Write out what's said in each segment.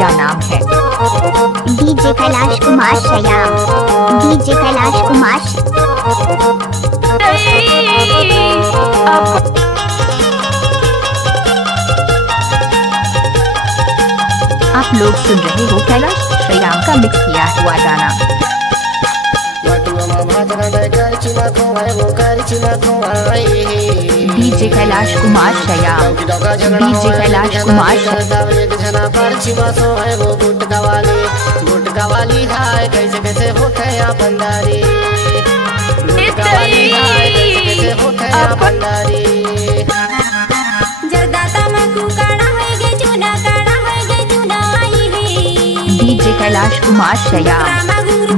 क्या नाम है? डीजे कैलाश कुमार श्याम। डीजे कैलाश कुमार। आप लोग सुन रहे हो कैलाश श्याम का मिक्स किया हुआ गाना। डीजे कैलाश कुमार श्याम। डीजे कैलाश कुमार गुटकावाली हाय कैसे कैसे होते हैं बंदारी। DJ Kailash Kumar Shyam.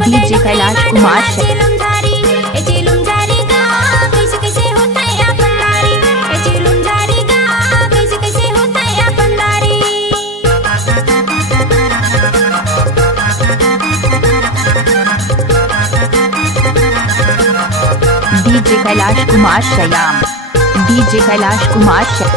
DJ Kailash Kumar Shyam. DJ Kailash Kumar Shyam. DJ Kailash Kumar Shyam.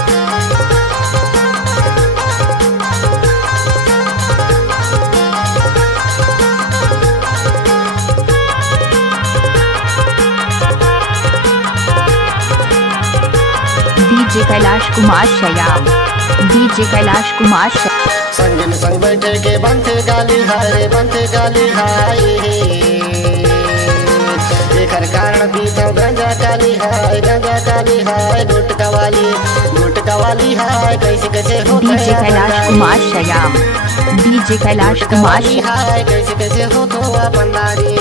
DJ Kailash Kumar Shyam. DJ Kailash Kumar Shyam. संगन संग बैठे के बनते गाली हाय बनते गाली हाय। एकर कारण पीता गंजा काली हाय गुटकावाली हाय कैसे कैसे होते हैं। डीजे कैलाश कुमार श्याम। डीजे कैलाश कुमार हाय कैसे कैसे होते हैं बंदारी।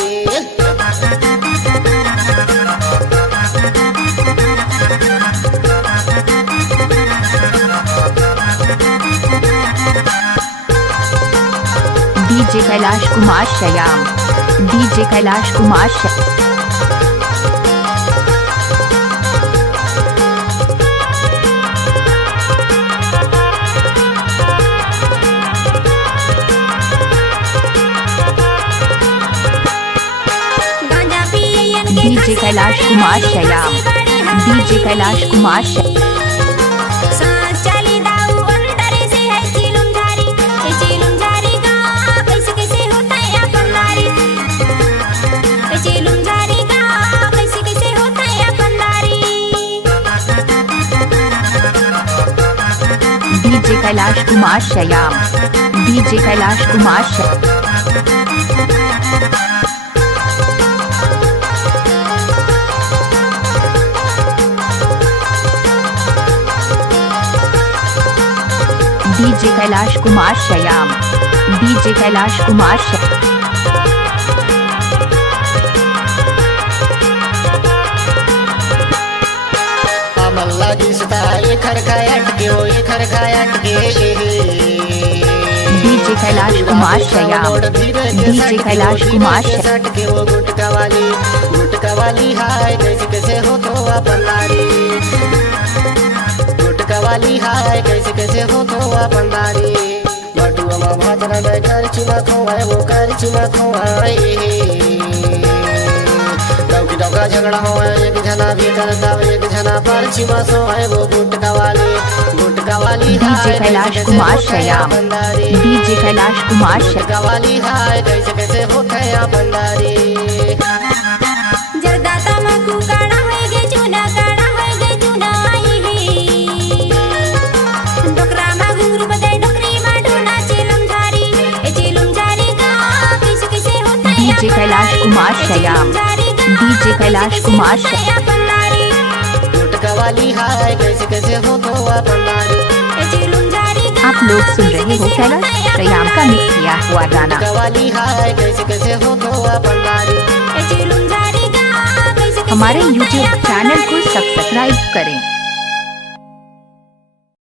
DJ Kailash Kumar Shyam. DJ Kailash Kumar Shyam. DJ Kailash Kumar Shyam. DJ Kailash Kumar Shyam. DJ Kailash Kumar Shyam. DJ Kailash Kumar Shyam. DJ Kailash Kumar Shyam. DJ Kailash Kumar Shyam. DJ Kailash Kumar Shyam. DJ Kailash Kumar Shyam. गुटकावाली हाय कैसे कैसे हो तो बंदारी। गुटकावाली हाय कैसे कैसे हो तो बंदारी। बटुआ मामा तना कर चिमा खोए वो कर चिमा खोए। डौकी डौका झगड़ा हो एक जना भीतर तब एक जना पर चिमा सोए वो गुटकावाली डीजे कैलाश कुमार श्याम। डीजे कैलाश कुमार श्याम। गुटकावाली हाय कैसे कैसे होते हैं बंदारी। डीजे कैलाश कुमार श्याम। डीजे कैलाश कुमार श्याम। गुटकावाली हाय कैसे कैसे हो तो बंदारी। आप लोग सुन रहे हो कैलाश श्याम का मिक्स किया हुआ गाना। गुटकावाली हाय कैसे कैसे हो तो बंदारी। हमारे YouTube चैनल को सब्सक्राइब करें।